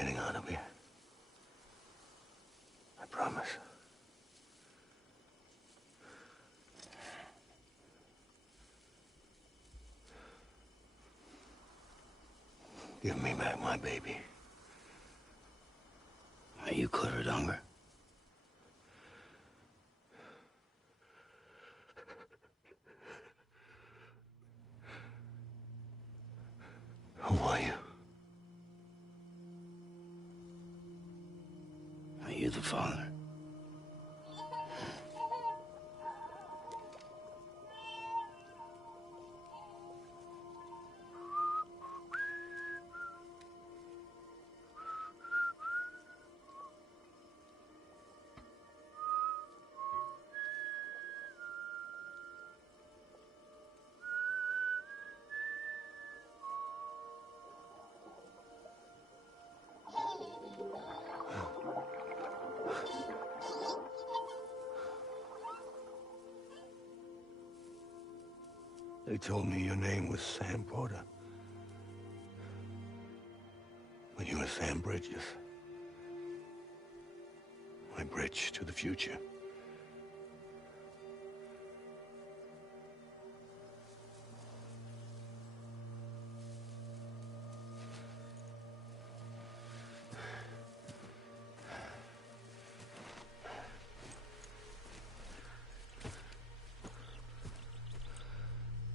getting out of here. I promise. Give me back my baby. Are you cleared, Unger? Who are you? Are you the father? They told me your name was Sam Porter. But you were Sam Bridges. My bridge to the future.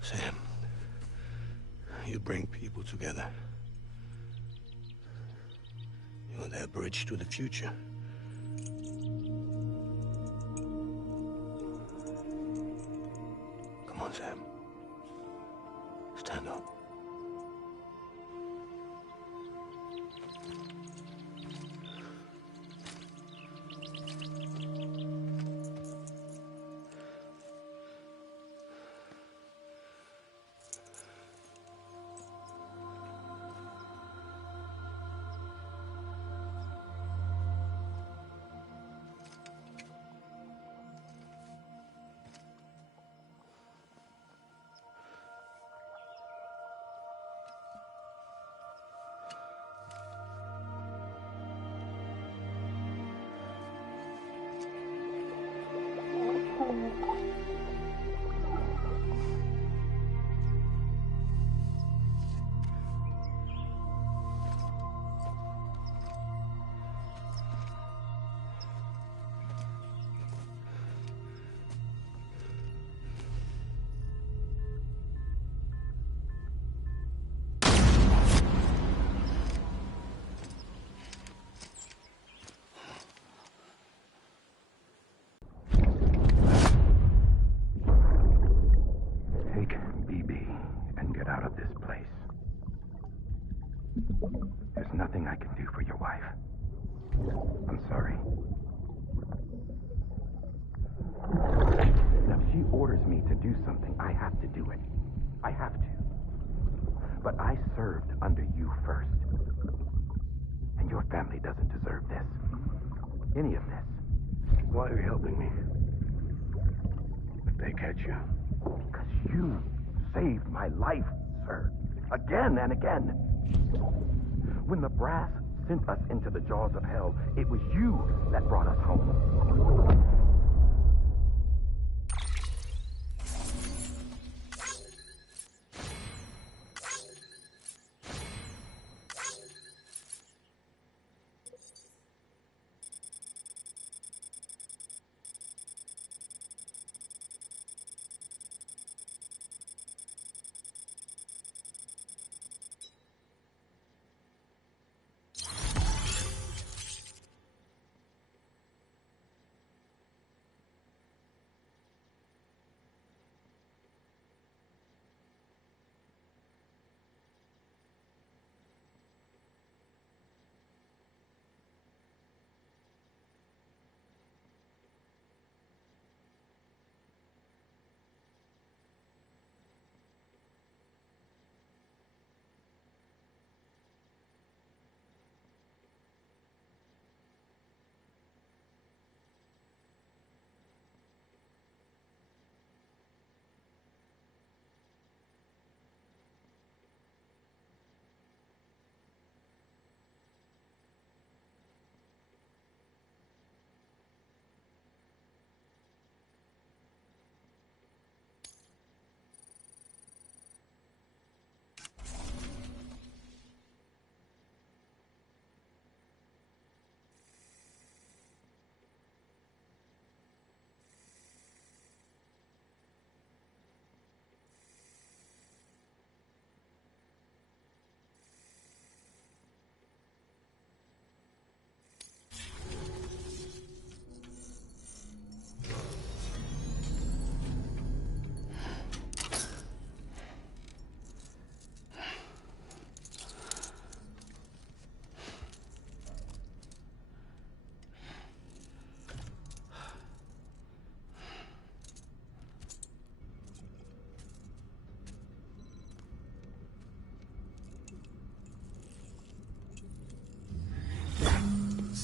Sam, you bring people together. You're their bridge to the future. Come on, Sam. Stand up. There's nothing I can do for your wife. I'm sorry. Now, if she orders me to do something, I have to do it. I have to. But I served under you first. And your family doesn't deserve this. Any of this. Why are you helping me? If they catch you. Because you saved my life, sir. Again and again. When the brass sent us into the jaws of hell, it was you that brought us home.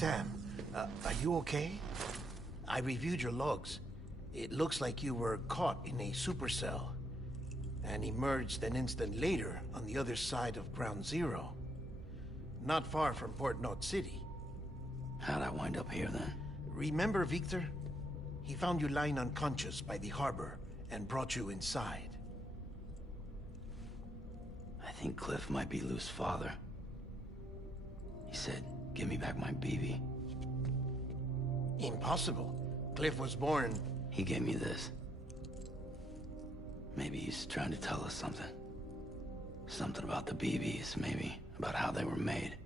Sam, are you okay? I reviewed your logs. It looks like you were caught in a supercell and emerged an instant later on the other side of Ground Zero. Not far from Port Knot City. How'd I wind up here then? Remember Victor? He found you lying unconscious by the harbor and brought you inside. I think Cliff might be Lou's father. He said, give me back my BB. Impossible. Cliff was born... He gave me this. Maybe he's trying to tell us something. Something about the BBs, maybe. About how they were made.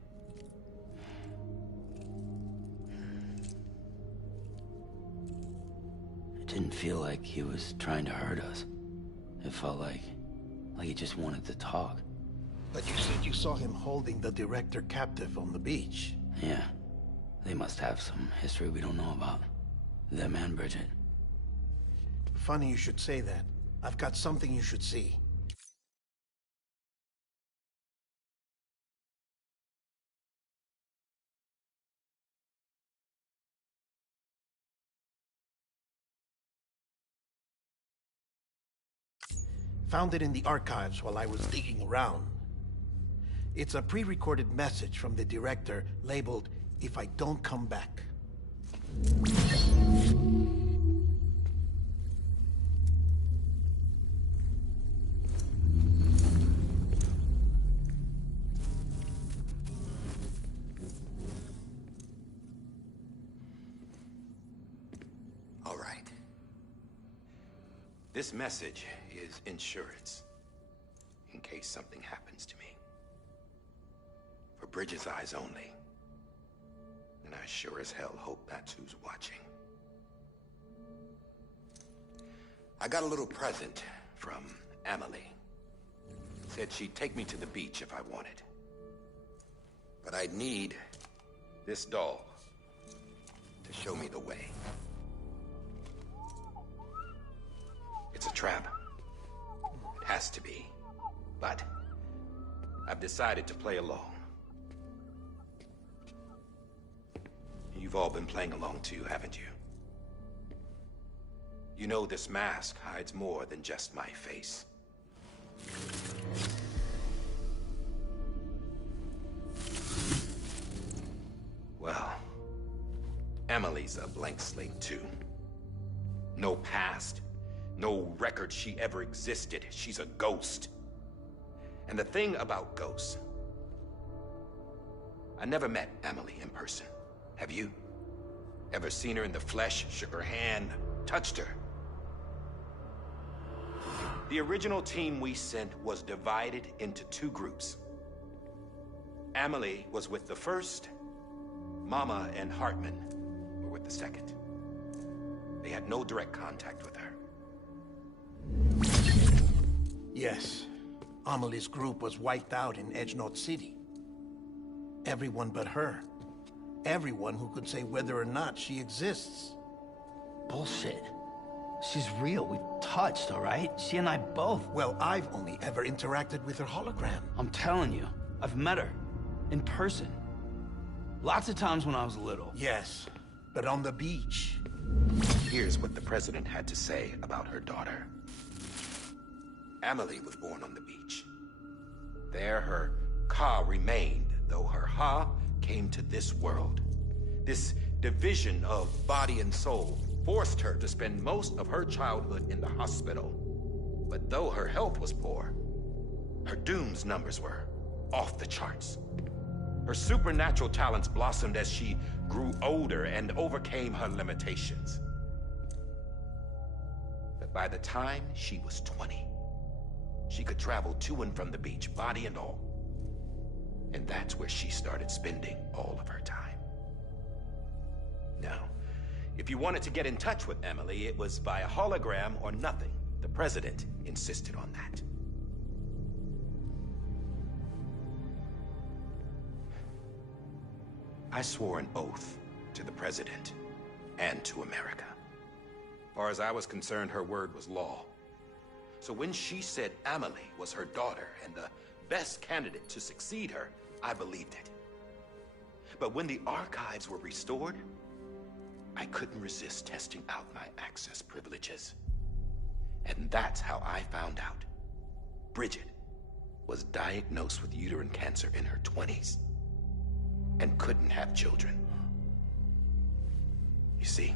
It didn't feel like he was trying to hurt us. It felt like he just wanted to talk. But you said you saw him holding the director captive on the beach. Yeah. They must have some history we don't know about. Them and Bridget. Funny you should say that. I've got something you should see. Found it in the archives while I was digging around. It's a pre-recorded message from the director labeled, "If I don't come back." All right. This message is insurance. In case something happens to me. For Bridget's eyes only. And I sure as hell hope that's who's watching. I got a little present from Emily. Said she'd take me to the beach if I wanted. But I'd need this doll to show me the way. It's a trap. It has to be. But I've decided to play along. You've all been playing along too, haven't you? You know this mask hides more than just my face. Well, Emily's a blank slate too. No past, no record she ever existed. She's a ghost. And the thing about ghosts, I never met Emily in person. Have you? Ever seen her in the flesh, shook her hand, touched her? The original team we sent was divided into two groups. Emily was with the first. Mama and Hartman were with the second. They had no direct contact with her. Yes. Amelie's group was wiped out in Edge Knot City. Everyone but her. Everyone who could say whether or not she exists. Bullshit. She's real. We've touched, all right? She and I both. Well, I've only ever interacted with her hologram. I'm telling you, I've met her. In person. Lots of times when I was little. Yes, but on the beach. Here's what the president had to say about her daughter. Emily was born on the beach. There her Ka remained, though her Ha came to this world. This division of body and soul forced her to spend most of her childhood in the hospital. But though her health was poor, her Doom's numbers were off the charts. Her supernatural talents blossomed as she grew older and overcame her limitations. But by the time she was 20, she could travel to and from the beach, body and all. And that's where she started spending all of her time. Now, if you wanted to get in touch with Emily, it was via hologram or nothing. The president insisted on that. I swore an oath to the president and to America. As far as I was concerned, her word was law. So when she said Emily was her daughter and the best candidate to succeed her, I believed it. But when the archives were restored, I couldn't resist testing out my access privileges. And that's how I found out Bridget was diagnosed with uterine cancer in her 20s and couldn't have children. You see,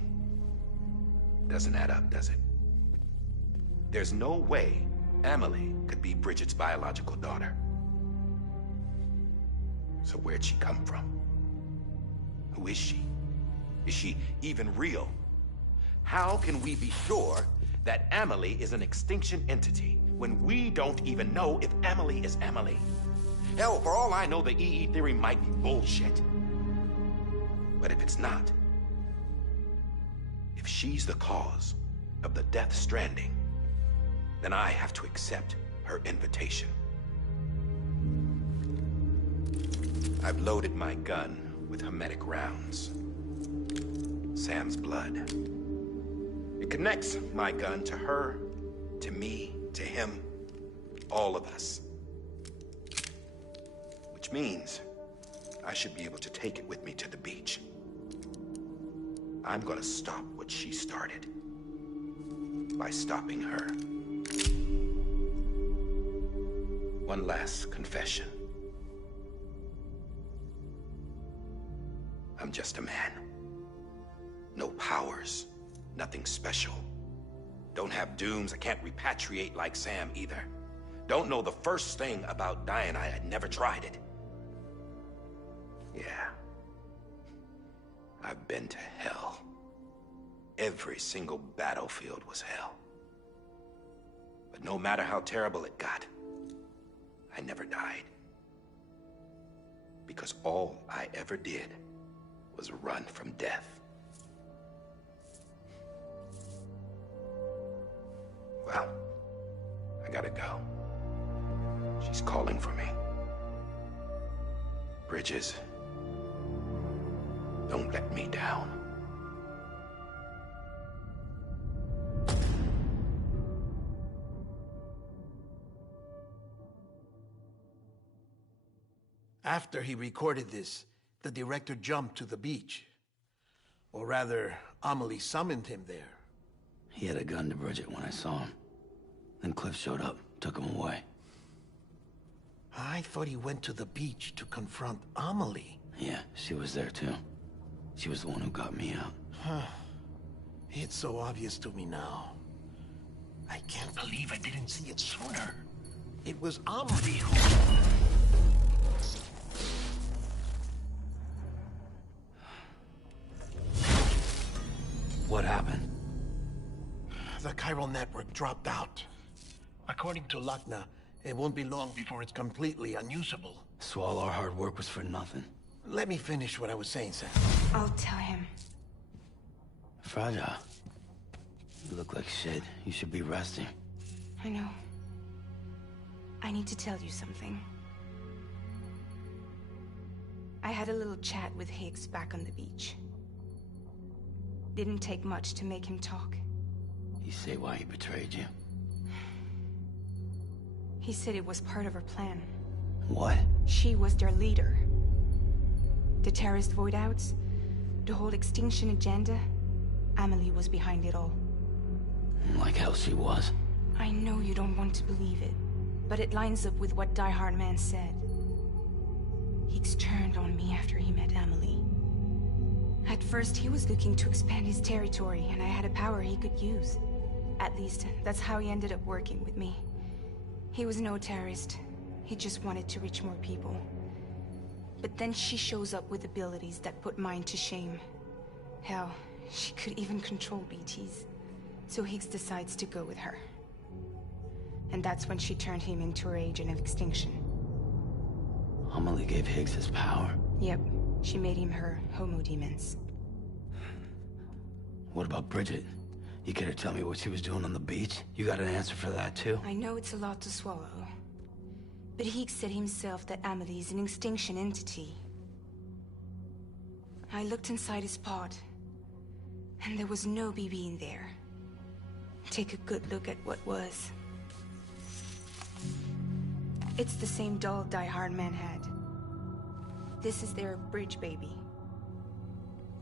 doesn't add up, does it? There's no way Amelie could be Bridget's biological daughter. So where'd she come from? Who is she? Is she even real? How can we be sure that Amelie is an extinction entity when we don't even know if Amelie is Amelie? Hell, for all I know, the EE theory might be bullshit. But if it's not, if she's the cause of the death stranding, then I have to accept her invitation. I've loaded my gun with hermetic rounds. Sam's blood. It connects my gun to her, to me, to him, all of us. Which means I should be able to take it with me to the beach. I'm gonna stop what she started by stopping her. One last confession. I'm just a man. No powers, nothing special. Don't have dooms, I can't repatriate like Sam either. Don't know the first thing about dying, I had never tried it. Yeah. I've been to hell. Every single battlefield was hell. But no matter how terrible it got, I never died. Because all I ever did was run from death. Well, I gotta go. She's calling for me. Bridges, don't let me down. After he recorded this, the director jumped to the beach. Or rather, Amelie summoned him there. He had a gun to Bridget when I saw him. Then Cliff showed up, took him away. I thought he went to the beach to confront Amelie. Yeah, she was there too. She was the one who got me out. It's so obvious to me now. I can't believe I didn't see it sooner. It was Amelie who... What happened? The chiral network dropped out. According to Lakna, it won't be long before it's completely unusable. So all our hard work was for nothing. Let me finish what I was saying, Sam. I'll tell him. Fragile. You look like shit. You should be resting. I know. I need to tell you something. I had a little chat with Higgs back on the beach. Didn't take much to make him talk. You say why he betrayed you? He said it was part of her plan. What? She was their leader. The terrorist void outs, the whole extinction agenda, Amelie was behind it all. Like hell she was. I know you don't want to believe it, but it lines up with what Die Hard Man said. Higgs turned on me after he met Amelie. At first, he was looking to expand his territory, and I had a power he could use. At least, that's how he ended up working with me. He was no terrorist. He just wanted to reach more people. But then she shows up with abilities that put mine to shame. Hell, she could even control BTs. So Higgs decides to go with her. And that's when she turned him into her agent of extinction. Amelie gave Higgs his power. Yep, she made him her homo demons. What about Bridget? You care to tell me what she was doing on the beach? You got an answer for that too? I know it's a lot to swallow. But Higgs said himself that Amelie is an extinction entity. I looked inside his pod, and there was no BB in there. Take a good look at what was. It's the same doll Die Hard Man had. This is their bridge, baby.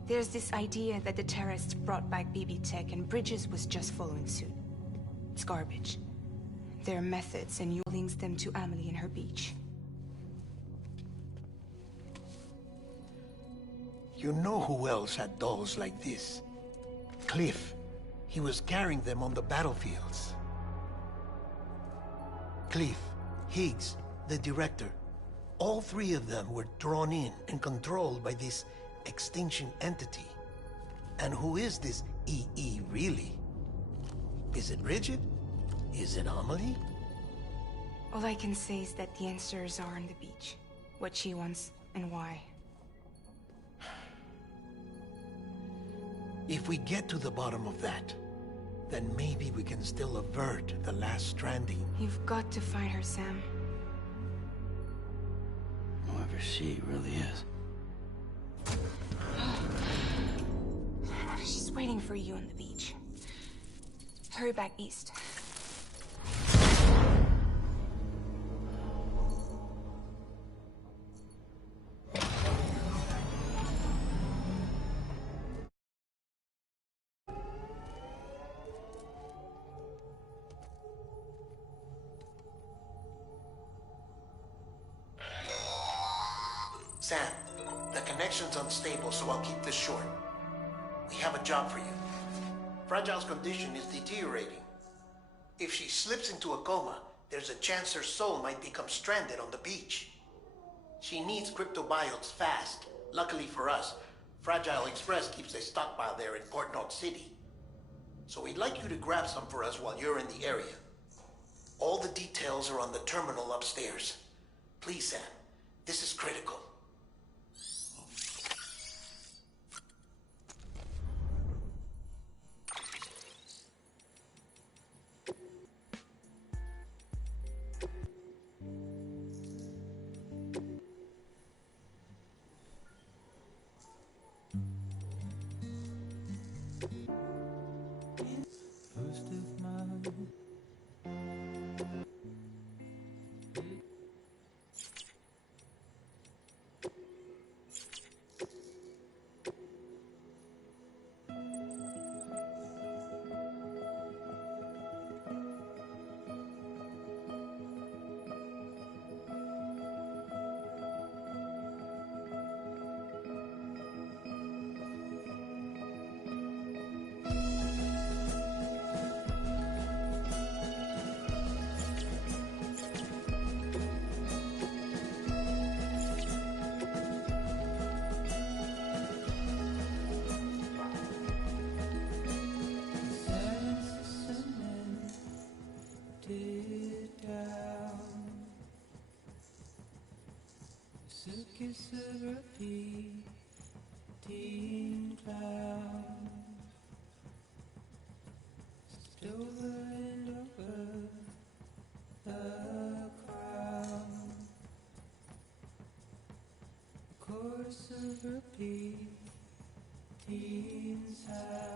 There's this idea that the terrorists brought back BB tech and Bridges was just following suit. It's garbage. Their methods, and you links them to Amelie and her beach. You know who else had dolls like this? Cliff. He was carrying them on the battlefields. Cliff, Higgs, the director. All three of them were drawn in and controlled by this extinction entity. And who is this EE really? Is it Bridget? Is it Amelie? All I can say is that the answers are on the beach. What she wants and why. If we get to the bottom of that, then maybe we can still avert the last stranding. You've got to find her, Sam. Whoever she really is. She's waiting for you on the beach. Hurry back east. Sam, the connection's unstable, so I'll keep this short. We have a job for you. Fragile's condition is deteriorating. If she slips into a coma, there's a chance her soul might become stranded on the beach. She needs cryptobiotes fast. Luckily for us, Fragile Express keeps a stockpile there in Port North City. So we'd like you to grab some for us while you're in the area. All the details are on the terminal upstairs. Please, Sam, this is critical. Circus of repeating clowns stole the wind over the crowd. A chorus of repeating sounds.